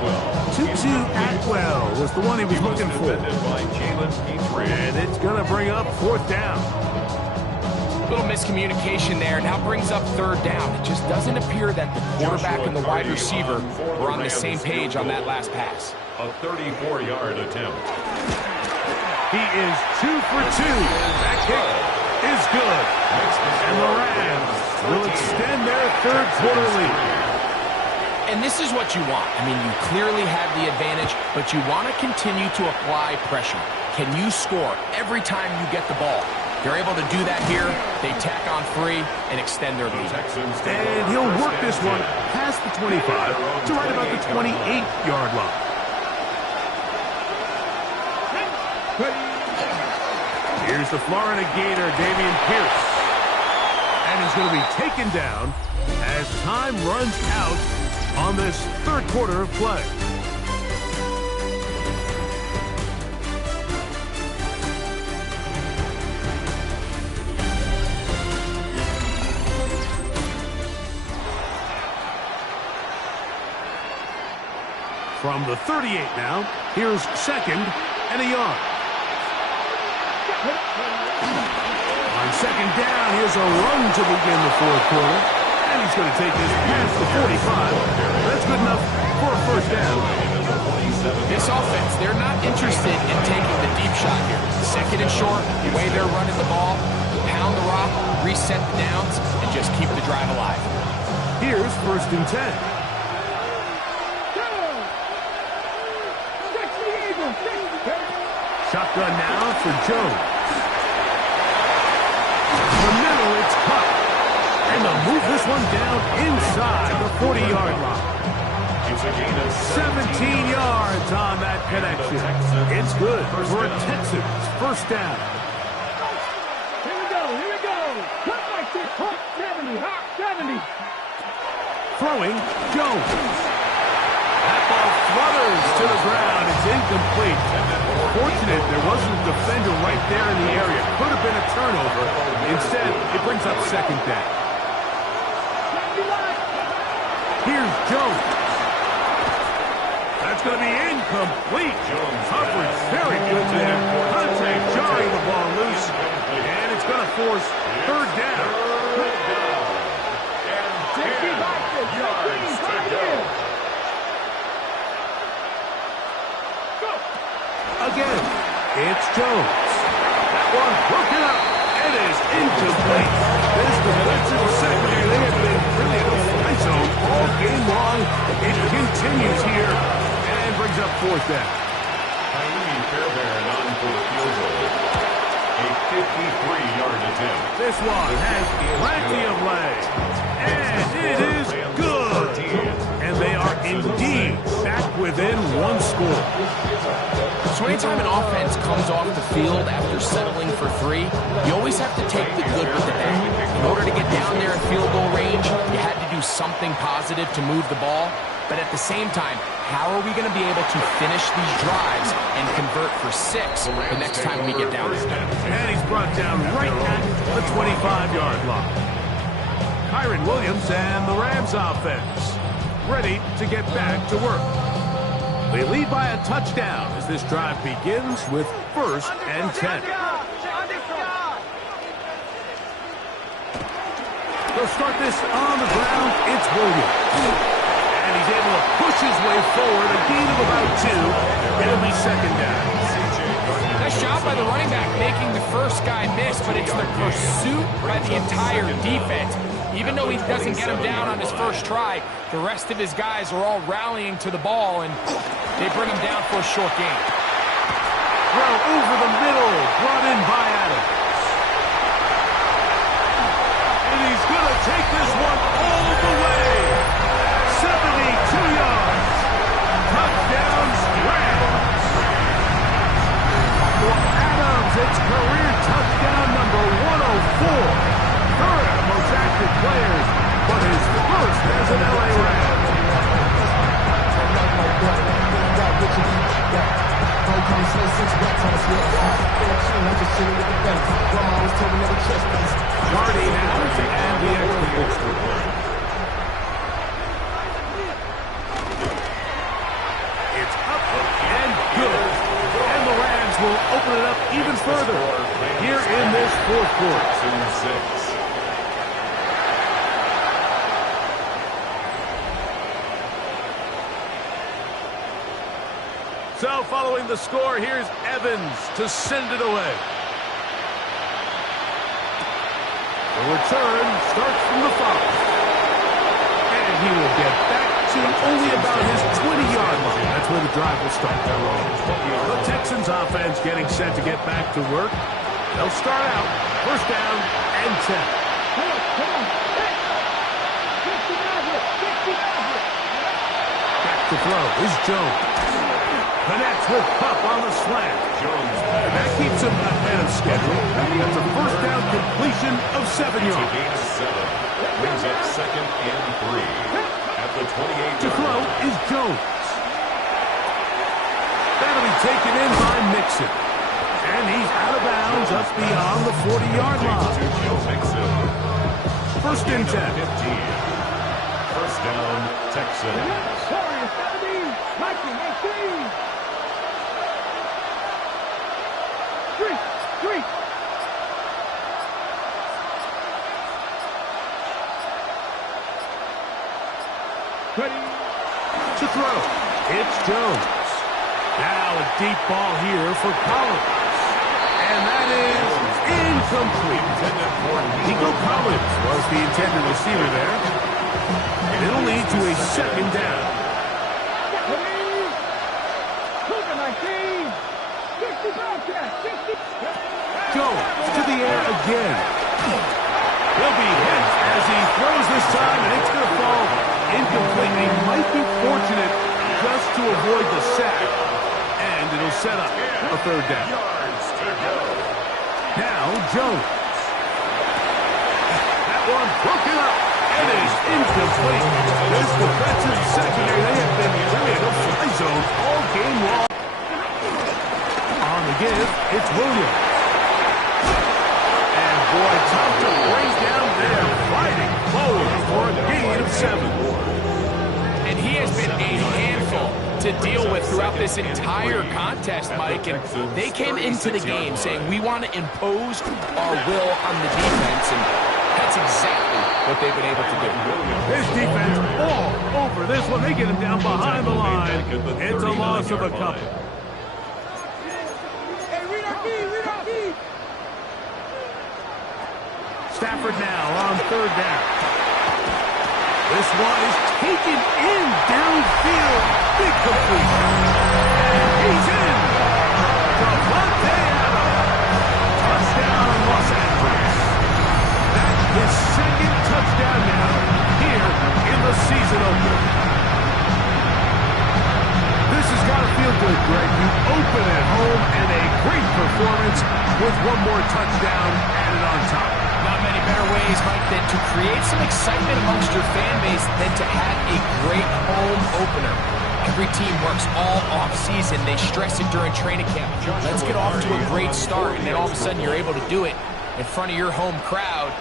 Tutu Atwell was the one he was looking for. And it's going to bring up 4th down. Little miscommunication there. Now brings up 3rd down. It just doesn't appear that the quarterback and the wide receiver were on the same page on that last pass. A 34-yard attempt. He is 2 for 2. That kick is good. And the Rams will extend their 3rd quarter lead. And this is what you want. I mean, you clearly have the advantage, but you want to continue to apply pressure. Can you score every time you get the ball? They're able to do that here. They tack on 3 and extend their lead. And he'll work this one past the 25 to right about the 28-yard line. Here's the Florida Gator, Dameon Pierce. And he's going to be taken down as time runs out on this 3rd quarter of play. From the 38 now, here's 2nd and a yard. On 2nd down, here's a run to begin the 4th quarter. And he's going to take this past the 45. That's good enough for a 1st down. This offense, they're not interested in taking the deep shot here. 2nd and short, the way they're running the ball, pound the rock, reset the downs, and just keep the drive alive. Here's 1st and 10. Shotgun now for Jones. The middle, it's cut. And they'll move this one down inside the 40-yard line. 17 yards on that connection. It's good for a Texans first down. Here we go, here we go. Hot like this, hot 70, hot 70. Throwing, Jones. That ball flutters to the ground. It's incomplete. Fortunate there wasn't a defender right there in the area. Could have been a turnover. Instead, it brings up second down. Here's Jones. That's going to be incomplete. Coverage very good there. Contact jarring the ball loose. And it's going to force third down. Again, it's Jones. That one broken up. It is incomplete. This defensive secondary, they have been really in a fly zone all game long. It continues here and brings up fourth down. Fairbairn on for the field goal. A 53-yard attempt. This one has plenty of legs. And it is good. And they are indeed back within one score. So anytime an offense comes off the field after settling for three, you always have to take the good with the bad. In order to get down there in field goal range, you had to do something positive to move the ball. But at the same time, how are we going to be able to finish these drives and convert for 6 the next time we get down there? And he's brought down right at the 25-yard line. Kyron Williams and the Rams offense ready to get back to work. They lead by a touchdown as this drive begins with 1st and 10. They'll start this on the ground. It's Williams. And he's able to push his way forward, a gain of about 2. It'll be second down. Nice job by the running back making the first guy miss, but it's the pursuit by the entire defense. Even though he doesn't get him down on his first try, the rest of his guys are all rallying to the ball, and they bring him down for a short gain. Throw over the middle, brought in by Adams. And he's going to take this one all the way. 72 yards. Touchdown, Rams. For Adams, it's career touchdown number 104. Third of most active players, but his first as an LA Ram. Marty Adams and the extra. It's up and good. And the Rams will open it up even further here in this fourth quarter. So following the score, here's Evans to send it away. The return starts from the 5. And he will get back to only about his 20-yard line. That's where the drive will start. The Texans offense getting set to get back to work. They'll start out first down and 10. Back to throw is Jones. Connects with Pup on the slant. Jones. And that keeps him ahead of schedule. That's a first down completion of 7 yards. Brings up 2nd and 3 at the 28. To throw is Jones. That'll be taken in by Mixon. And he's out of bounds up beyond the 40-yard line. First and 10. First down, Texans. Sorry, 70, 19, 18. Three. Ready. To throw, it's Jones. Now a deep ball here for Collins. And that is incomplete. Nico Collins was the intended receiver there. And it'll lead to a second down. Jones to the air again. He'll be hit as he throws this time, and it's going to fall incomplete. He might be fortunate just to avoid the sack. set up a third down. Now Jones. That one broken up. It is incomplete. This defensive secondary, they have been playing a fly zone all game long. On the give, it's Williams. And boy, tough to bring down there, fighting forward for a gain of 7. And he has been a handful to deal with throughout this entire contest, Mike. And they came into the game saying, we want to impose our will on the defense. And that's exactly what they've been able to do. His defense all over this one. They get him down behind the line. It's a loss of a couple. Stafford now on third down. This one is taken in downfield. Big completion. And he's in. Devontae Adams. Touchdown, Los Angeles. That's his second touchdown now here in the season opener. This has got to feel good, Greg. You open at home and a great performance with one more touchdown added on top. Not many better ways, Mike, than to create some excitement amongst your fan base than to have a great home opener. Every team works all off-season. They stress it during training camp. Let's get off to a great start, and then all of a sudden you're able to do it in front of your home crowd.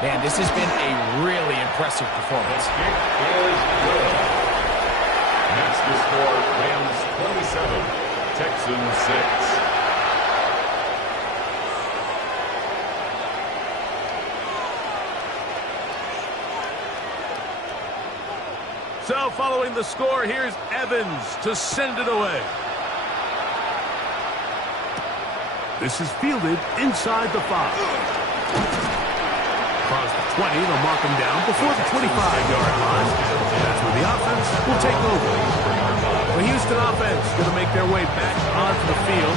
Man, this has been a really impressive performance. Kick is good. That's the score. Rams 27, Texans 6. So following the score, here's Evans to send it away. This is fielded inside the 5. Across the 20, they'll mark him down before the 25-yard line. That's where the offense will take over. The Houston offense going to make their way back onto the field.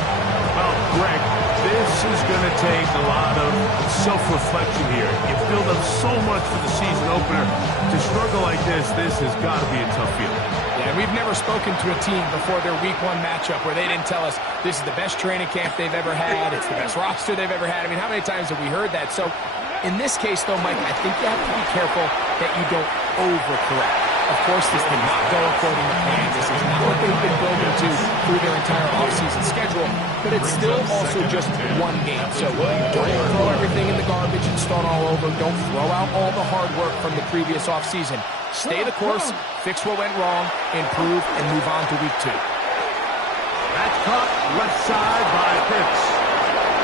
Well, Greg, this is going to take a lot of self-reflection here. You build up so much for the season opener. To struggle like this has got to be a tough feeling. Yeah, we've never spoken to a team before their week 1 matchup where they didn't tell us this is the best training camp they've ever had. It's the best roster they've ever had. I mean, how many times have we heard that? So in this case, though, Mike, I think you have to be careful that you don't overcorrect. Of course, this did not go according to plan. This is not what they've been building to through their entire offseason schedule, but it's still also just one game. So don't throw everything in the garbage and start all over. Don't throw out all the hard work from the previous offseason. Stay the course, fix what went wrong, improve, and move on to week 2. That's caught left side by Pitts.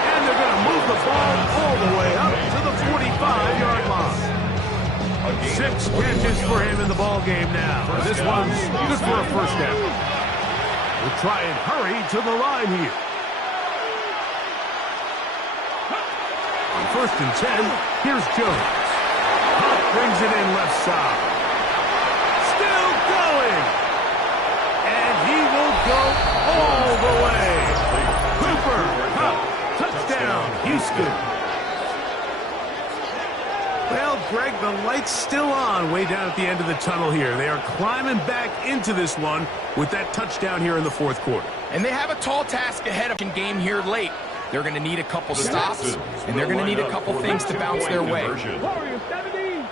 And they're going to move the ball all the way up to the 45-yard line. 6 catches for him in the ball game now. This one's good for a first down. We'll try and hurry to the line here. On 1st and 10, here's Jones. Hunt brings it in left side. Still going. And he will go all the way. Cooper, Hunt, touchdown, Houston. Well, Greg, the light's still on way down at the end of the tunnel here. They are climbing back into this one with that touchdown here in the 4th quarter. And they have a tall task ahead of them game here late. They're going to need a couple stops, and they're going to need a couple things to bounce their way. Warriors 17.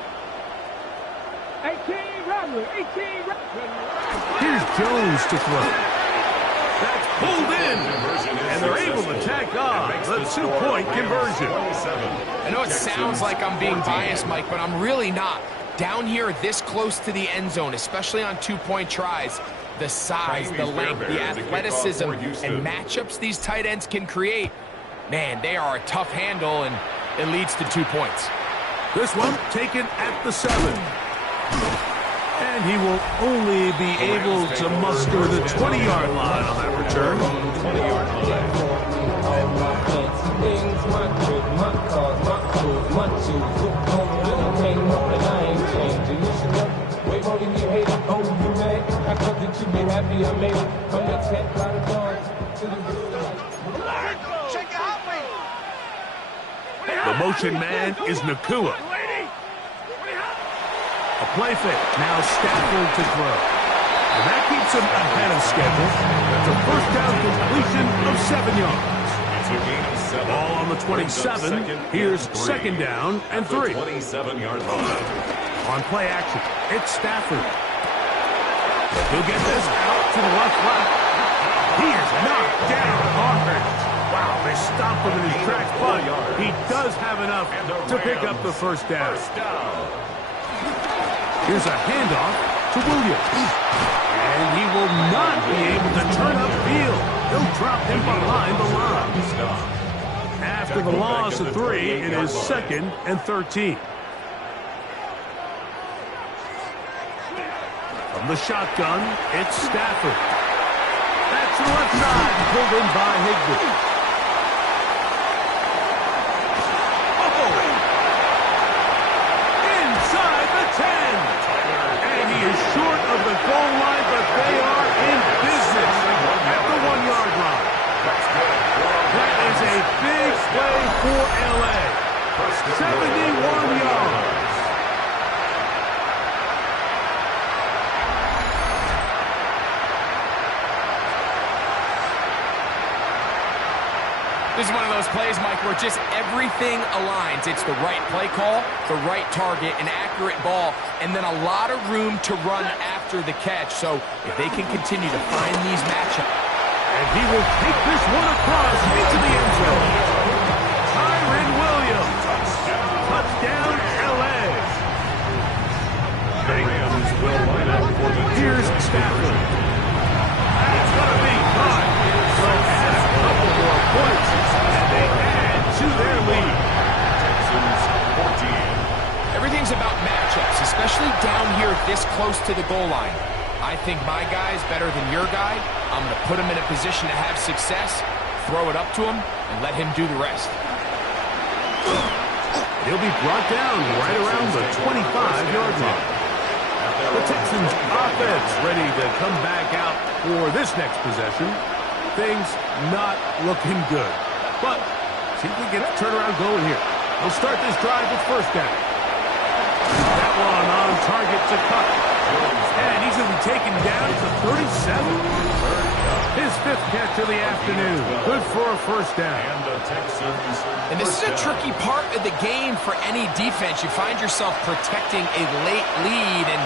18, Robert. 18, Here's Jones to throw. That's pulled in, and they're able to tack on the 2-point conversion. I know it sounds like I'm being biased, Mike, but I'm really not. Down here this close to the end zone, especially on 2-point tries, the size, the length, the athleticism, and matchups these tight ends can create, man, they are a tough handle, and it leads to 2 points. This one taken at the 7. And he will only be able to muster the 20-yard line on that return. 20-yard The motion man is Nakua. A play fake. Now Stafford to throw. And that keeps him ahead of schedule. It's a first down complete. completion of 7 yards. It's a gain of 7. Ball on the 27. Here's second down and 3. 27-yard line. On play action, it's Stafford. He'll get this out to the left flat. He is knocked down hard. Wow, they stopped him in his tracks, but he does have enough to pick up the first down. Here's a handoff to Williams. And he will not be able to turn upfield. He'll drop him behind the line. After the loss of 3, it is 2nd and 13. From the shotgun, it's Stafford. That's the left side, pulled in by Higbee. Oh! Inside the 10. And he is short of the goal line, but they are in business at the 1-yard line. That is a big play for L.A. 71 yards. This is one of those plays, Mike, where just everything aligns. It's the right play call, the right target, an accurate ball, and then a lot of room to run after the catch. So if they can continue to find these matchups. And he will take this one across into the end zone. Tyron Williams. Touchdown, L.A. The Rams will line up for the Here's Stafford. That's going to be caught. So add a couple more points, and they add to their lead. Texans 14. Everything's about matchups, especially down here this close to the goal line. I think my guy's better than your guy. I'm going to put him in a position to have success, throw it up to him, and let him do the rest. He'll be brought down right around the 25-yard line. The Texans offense ready to come back out for this next possession. Things not looking good. But see if we get the turnaround going here. They'll start this drive with first down. That one on target to Cup. And he's going to be taken down to 37. His 5th catch of the afternoon. Good for a first down. And the Texans. And this is a tricky part of the game for any defense. You find yourself protecting a late lead, and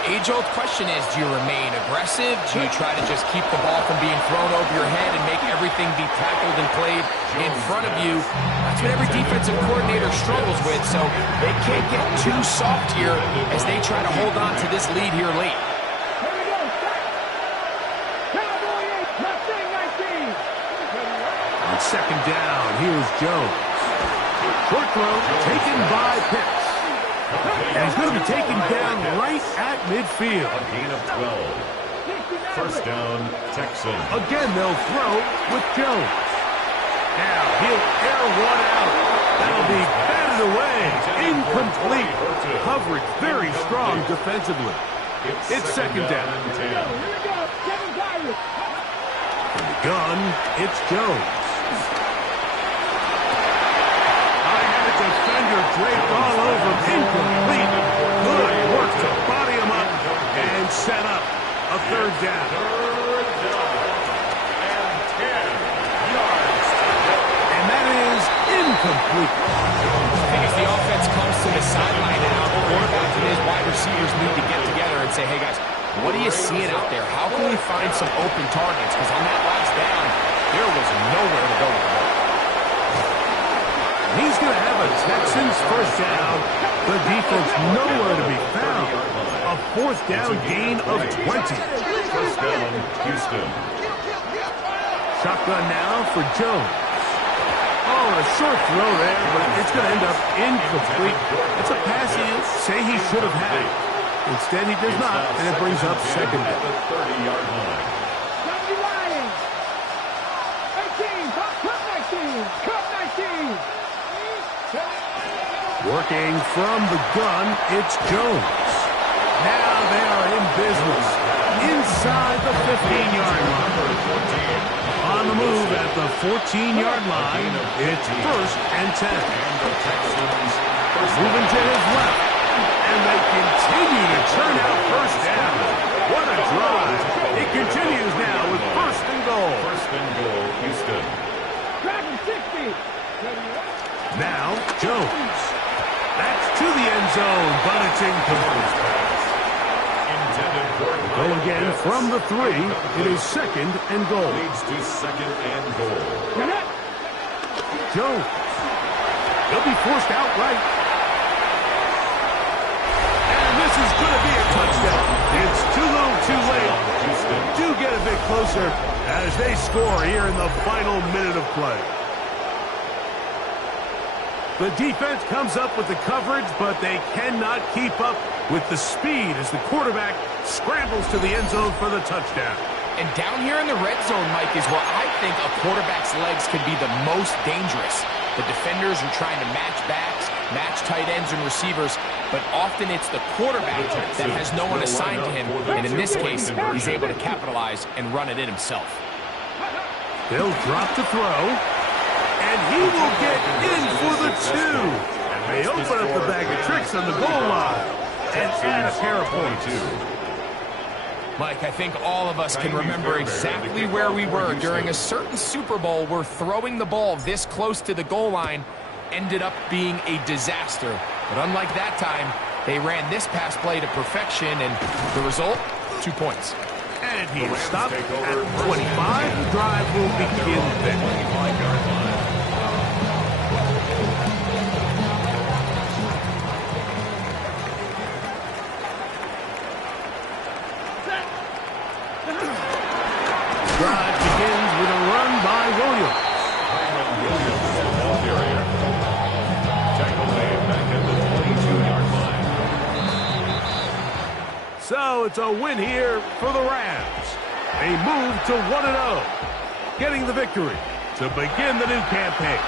the age-old question is, do you remain aggressive? Do you try to just keep the ball from being thrown over your head and make everything be tackled and played in front of you? That's what every defensive coordinator struggles with, so they can't get too soft here as they try to hold on to this lead here late. On second down, here's Jones. Short throw taken by Pitts. And he's going to be taken down right at midfield. A gain of 12. First down, Texans. Again, they'll throw with Jones. Now, he'll air one out. That'll be batted away. Incomplete. Coverage very strong defensively. It's second down. In the gun, it's Jones. Defender draped all over. Incomplete. Good work to body him up and set up a third down. And that is incomplete. I think as the offense comes to the sideline now, the quarterback and his wide receivers need to get together and say, hey guys, what are you seeing out there? How can we find some open targets? Because on that last down, there was nowhere to go with the ball. He's going to have a Texans first down. The defense nowhere to be found. A fourth down gain of 20. First down, Houston. Shotgun now for Jones. Oh, a short throw there, but it's going to end up incomplete. It's a pass he'll say he should have had. Instead, he does not, and it brings up second down. At the 30-yard line. Working from the gun, it's Jones. Now they are in business. Inside the 15-yard line. On the move at the 14-yard line, it's first and 10. Moving to his left. And they continue to churn out first down. What a drive. It continues now with first and goal. First and goal, Houston. Dragon 60. Now, Jones. That's to the end zone, but it's incomplete. Intended for Go again from the 3. It is second and goal. Leads to second and goal. Jones. He'll be forced out right. And this is going to be a touchdown. It's too little too late. Houston do get a bit closer as they score here in the final minute of play. The defense comes up with the coverage, but they cannot keep up with the speed as the quarterback scrambles to the end zone for the touchdown. And down here in the red zone, Mike, is where I think a quarterback's legs can be the most dangerous. The defenders are trying to match backs, match tight ends and receivers, but often it's the quarterback that has no one assigned to him, and in this case, he's able to capitalize and run it in himself. They'll drop to throw, and he will get in for the 2. And they open up the bag of tricks on the goal line and add a pair of points. Mike, I think all of us can remember exactly where we were during a certain Super Bowl where throwing the ball this close to the goal line ended up being a disaster. But unlike that time, they ran this pass play to perfection, and the result, 2 points. And he is stopped at 25. The drive will begin there. Drive begins with a run by Williams. Tackle made back at the 22-yard line. So it's a win here for the Rams. They move to 1-0, getting the victory to begin the new campaign.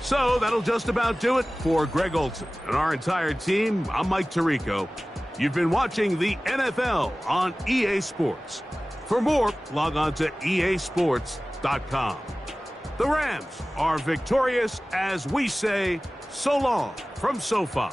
So that'll just about do it for Greg Olson and our entire team. I'm Mike Tirico. You've been watching the NFL on EA Sports. For more, log on to easports.com. The Rams are victorious as we say so long from SoFi.